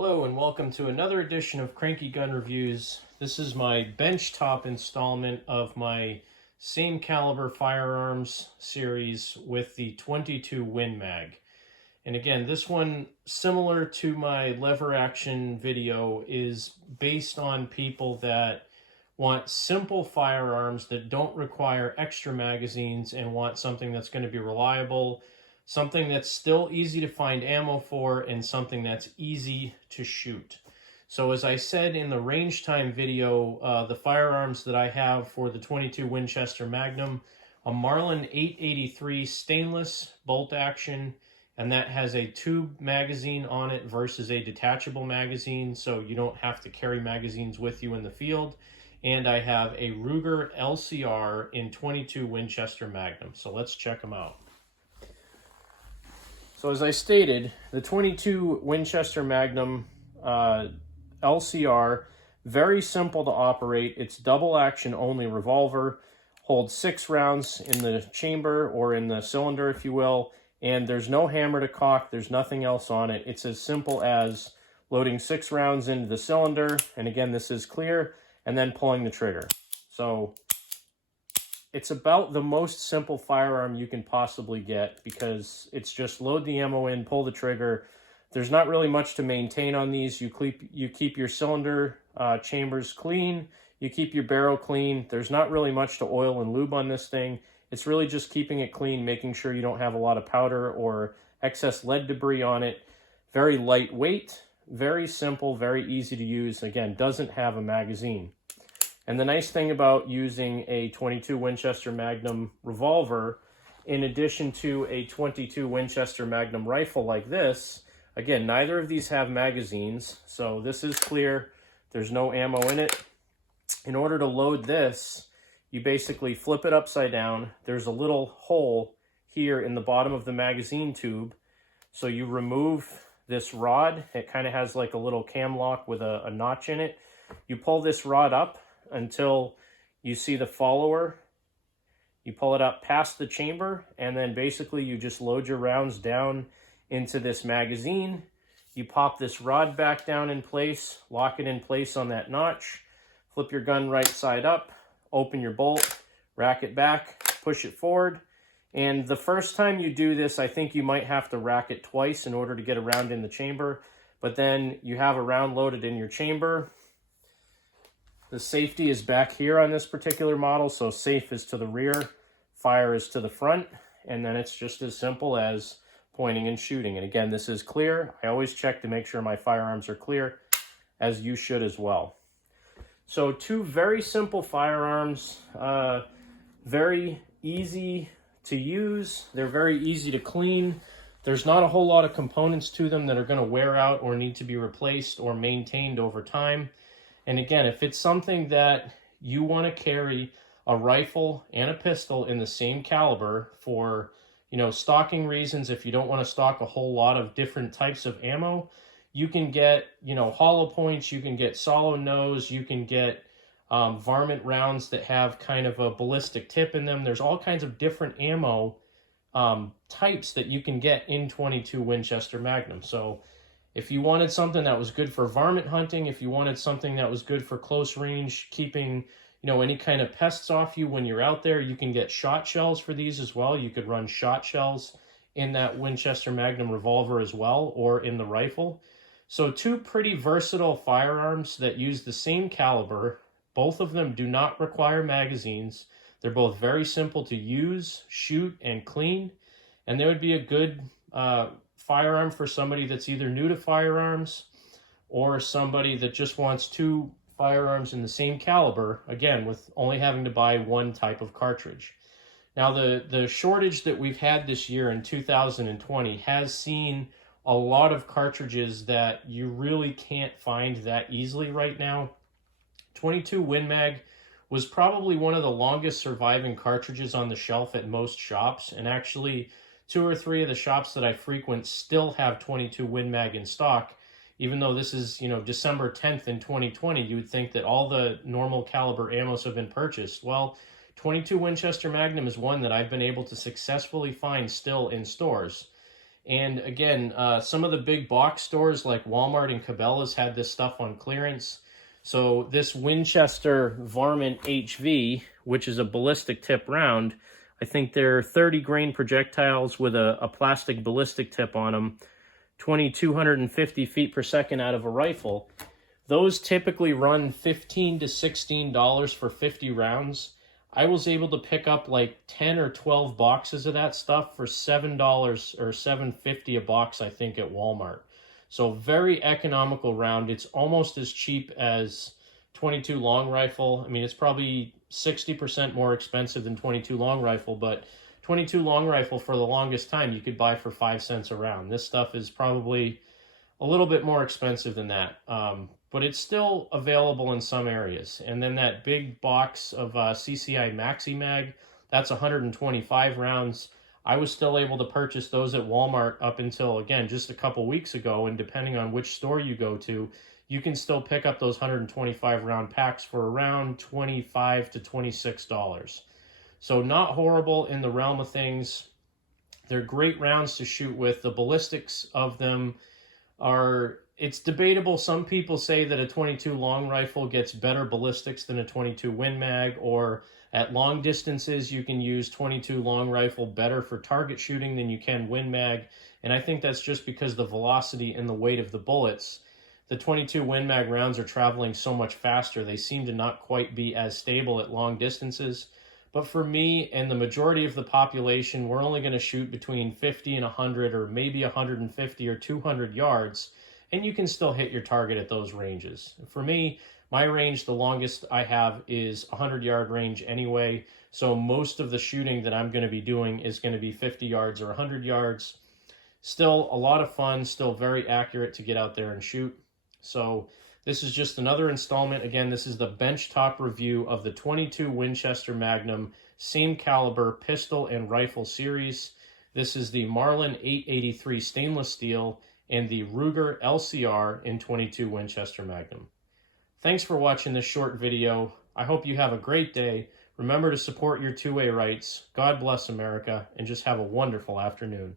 Hello and welcome to another edition of Cranky Gun Reviews. This is my benchtop installment of my same caliber firearms series with the 22 Win Mag. And again, this one, similar to my lever action video, is based on people that want simple firearms that don't require extra magazines and want something that's going to be reliable, something that's still easy to find ammo for, and something that's easy to shoot. So as I said in the range time video, the firearms that I have for the 22 Winchester Magnum, a Marlin 883 stainless bolt action, and that has a tube magazine on it versus a detachable magazine, so you don't have to carry magazines with you in the field. And I have a Ruger LCR in 22 Winchester Magnum. So let's check them out. So as I stated, the 22 Winchester Magnum LCR, very simple to operate. It's double action only revolver, holds 6 rounds in the chamber or in the cylinder, if you will, and there's no hammer to cock, there's nothing else on it. It's as simple as loading 6 rounds into the cylinder, and again, this is clear, and then pulling the trigger. So it's about the most simple firearm you can possibly get because it's just load the ammo in, pull the trigger. There's not really much to maintain on these. You keep your cylinder chambers clean. You keep your barrel clean. There's not really much to oil and lube on this thing. It's really just keeping it clean, making sure you don't have a lot of powder or excess lead debris on it. Very lightweight, very simple, very easy to use. Again, doesn't have a magazine. And the nice thing about using a 22 Winchester Magnum revolver, in addition to a 22 Winchester Magnum rifle like this, again, neither of these have magazines, so this is clear. There's no ammo in it. In order to load this, you basically flip it upside down. There's a little hole here in the bottom of the magazine tube. So you remove this rod. It kind of has like a little cam lock with a notch in it. You pull this rod up until you see the follower. You pull it up past the chamber, and then basically you just load your rounds down into this magazine. You pop this rod back down in place, lock it in place on that notch, flip your gun right side up, open your bolt, rack it back, push it forward. And the first time you do this, I think you might have to rack it twice in order to get a round in the chamber, but then you have a round loaded in your chamber. The safety is back here on this particular model, so safe is to the rear, fire is to the front, and then it's just as simple as pointing and shooting. And again, this is clear. I always check to make sure my firearms are clear, as you should as well. So 2 very simple firearms, very easy to use. They're very easy to clean. There's not a whole lot of components to them that are going to wear out or need to be replaced or maintained over time. And again, if it's something that you want to carry a rifle and a pistol in the same caliber for, stocking reasons, if you don't want to stock a whole lot of different types of ammo, you can get, hollow points, you can get solid nose, you can get varmint rounds that have kind of a ballistic tip in them. There's all kinds of different ammo types that you can get in 22 Winchester Magnum. So if you wanted something that was good for varmint hunting, if you wanted something that was good for close range, keeping, any kind of pests off you when you're out there, you can get shot shells for these as well. You could run shot shells in that Winchester Magnum revolver as well, or in the rifle. So 2 pretty versatile firearms that use the same caliber. Both of them do not require magazines. They're both very simple to use, shoot, and clean. And they would be a good firearm for somebody that's either new to firearms or somebody that just wants 2 firearms in the same caliber, again, with only having to buy 1 type of cartridge. Now, the shortage that we've had this year in 2020 has seen a lot of cartridges that you really can't find that easily right now. 22 Win Mag was probably one of the longest surviving cartridges on the shelf at most shops, and actually 2 or 3 of the shops that I frequent still have 22 Win Mag in stock. Even though this is, December 10th in 2020, you would think that all the normal caliber ammos have been purchased. Well, 22 Winchester Magnum is one that I've been able to successfully find still in stores. And again, some of the big box stores like Walmart and Cabela's had this stuff on clearance. So this Winchester Varmint HV, which is a ballistic tip round, I think they're 30 grain projectiles with a plastic ballistic tip on them, 2,250 feet per second out of a rifle. Those typically run $15 to $16 for 50 rounds. I was able to pick up like 10 or 12 boxes of that stuff for $7 or $7.50 a box, I think, at Walmart. So very economical round. It's almost as cheap as 22 long rifle. I mean, it's probably 60% more expensive than 22 long rifle, but 22 long rifle for the longest time you could buy for 5 cents a round. This stuff is probably a little bit more expensive than that, but it's still available in some areas. And then that big box of CCI Maxi Mag, that's 125 rounds. I was still able to purchase those at Walmart up until, again, just a couple weeks ago, and depending on which store you go to, you can still pick up those 125 round packs for around $25 to $26. So not horrible in the realm of things. They're great rounds to shoot with. The ballistics of them are, it's debatable. Some people say that a 22 long rifle gets better ballistics than a 22 Win Mag, or at long distances you can use 22 long rifle better for target shooting than you can Win Mag. And I think that's just because the velocity and the weight of the bullets. The 22 Win Mag rounds are traveling so much faster, they seem to not quite be as stable at long distances. But for me and the majority of the population, we're only going to shoot between 50 and 100 or maybe 150 or 200 yards, and you can still hit your target at those ranges. For me, my range, the longest I have is 100-yard range anyway, so most of the shooting that I'm going to be doing is going to be 50 yards or 100 yards. Still a lot of fun, still very accurate to get out there and shoot. So this is just another installment. Again, this is the benchtop review of the 22 Winchester Magnum, same caliber pistol and rifle series. This is the Marlin 883 stainless steel and the Ruger LCR in 22 Winchester Magnum. Thanks for watching this short video. I hope you have a great day. Remember to support your two-way rights. God bless America, and just have a wonderful afternoon.